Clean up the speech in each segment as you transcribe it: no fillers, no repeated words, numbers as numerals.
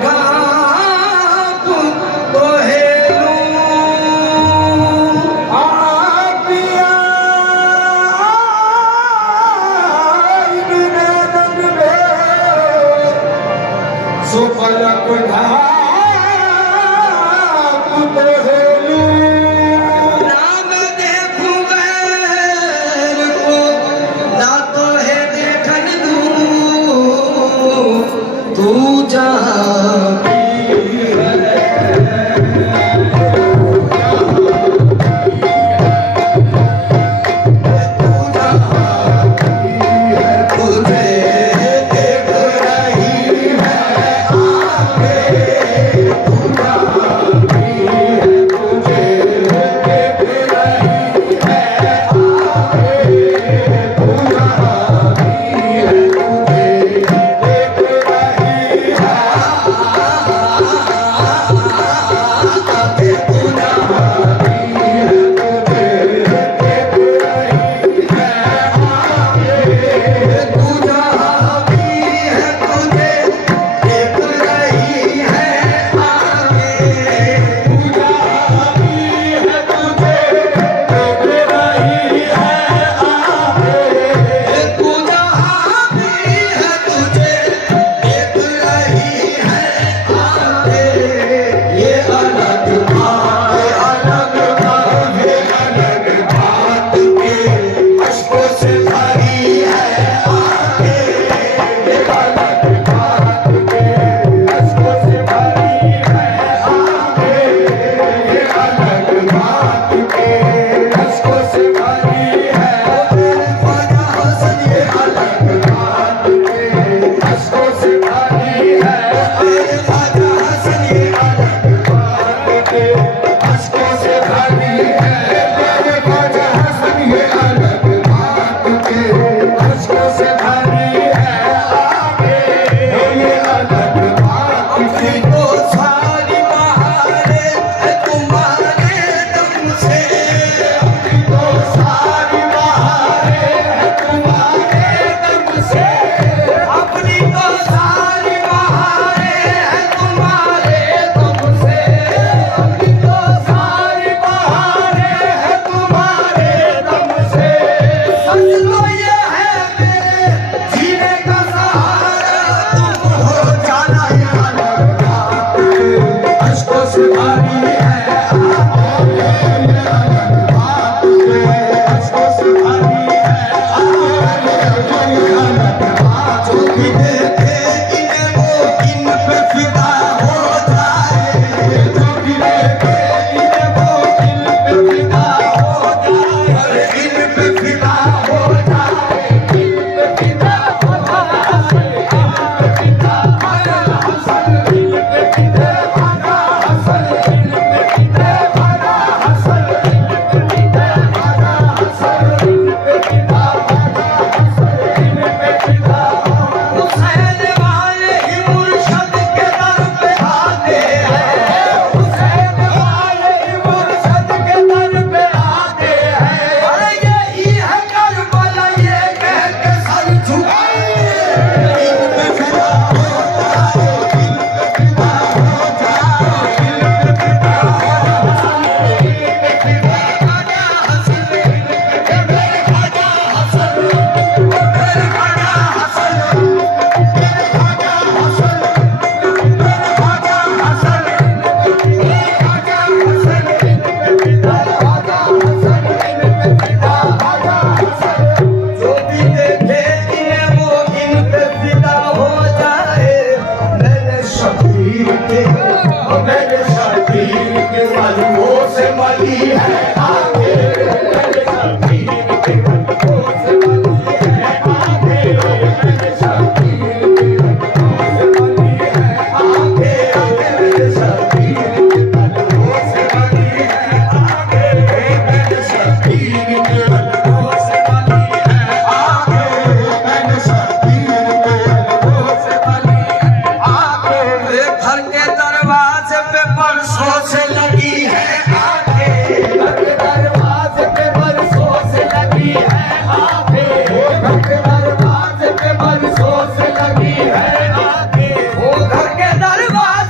दरवाजे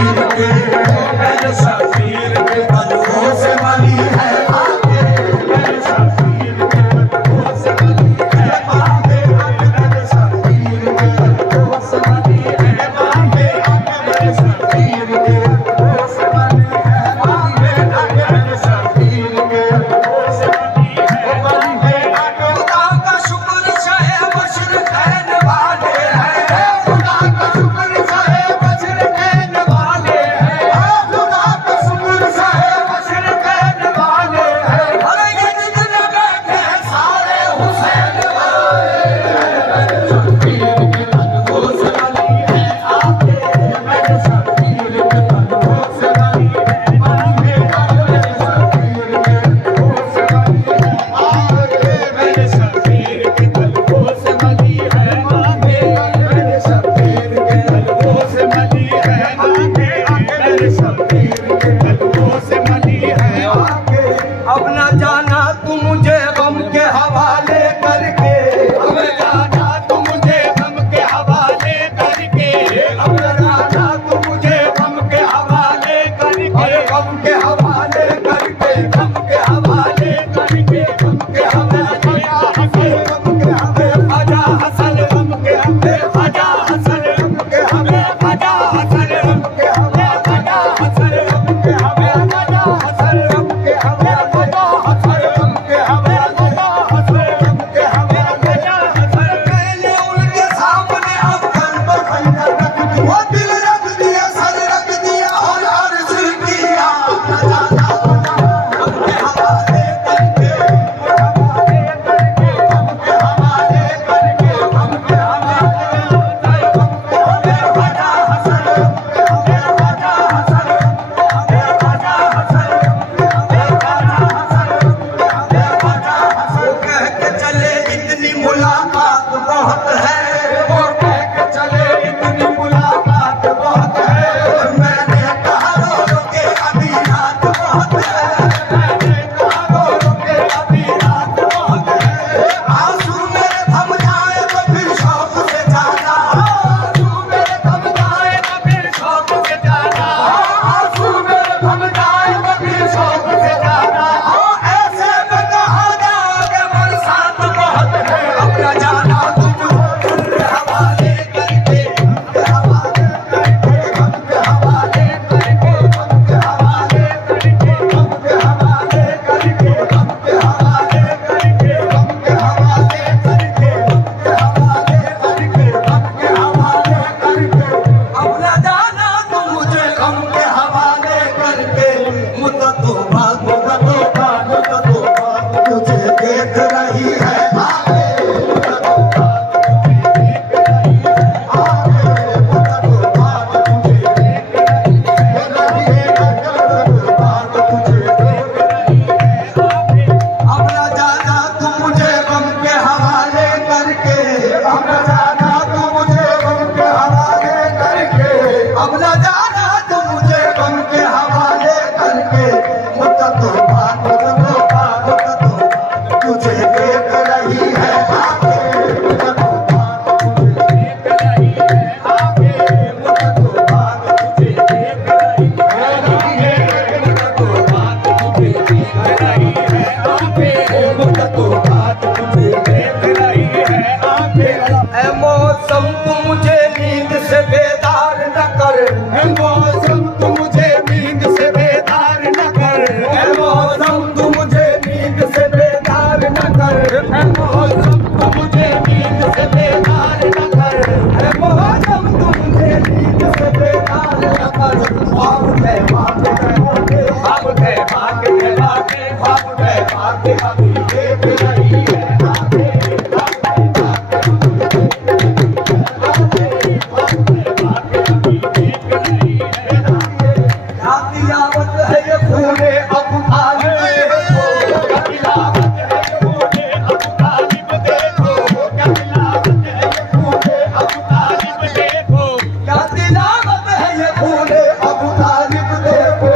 क्या तिलावत है ये फूले अबू तालिब देखो।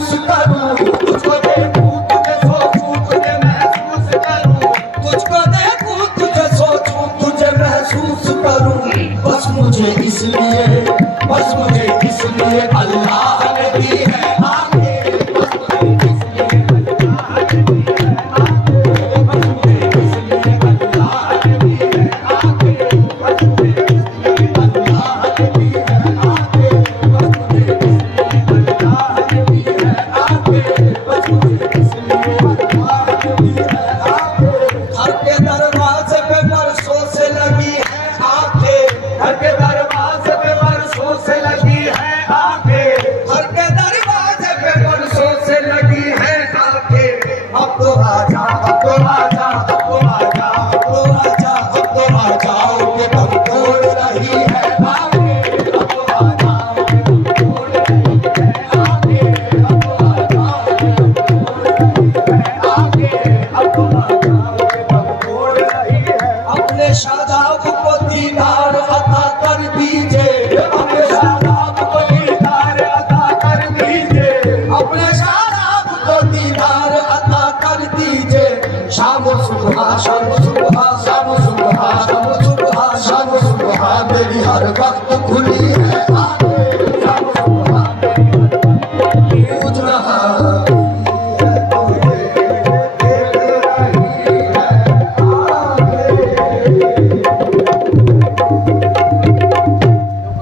महसूस करूं, तुझको देखूं तुझे सोचूं तुझे महसूस करूं, तुझको देखूं तुझे सोचूं तुझे महसूस करूं। बस मुझे इसलिए अल्लाह ने दी है आंखें, बस मुझे इसलिए अल्लाह ने दी है आंखें, बस मुझे इसलिए अल्लाह ने दी है आंखें, बस मुझे इसलिए अल्लाह ने दी है आंखें, बस मुझे इसलिए अल्लाह ने दी है आंखें, बस मुझे इसलिए अल्लाह ने दी है आंखें। घर के दरवाजे पे बरसों से लगी है आंखें, घर के दरवाजे पे बरसों से लगी है आंखें, घर के दरवाजे पे बरसों से लगी है आंखें। अब तो आजा, अब तो आजा, अब तो आजा, अब तो आजा, अब तो आजा, के दम तोड़ रही है आंखें, अब तो आजा, के दम तोड़ रही है आंखें, अब तो आजा, के दम तोड़ रही है आंखें, अब तो आजा, के दम तोड़ रही है। अपने शादाब को दीदार अता कर दीजिए, अपने शादाब को दीदार अता कर दीजिए, अपने शादाब को दीदार अता कर दीजिए। शाम सुबह शाम सुबह शाम सुबह शाम सुबह शाम सुबह मेरी हर वक्त खुली है।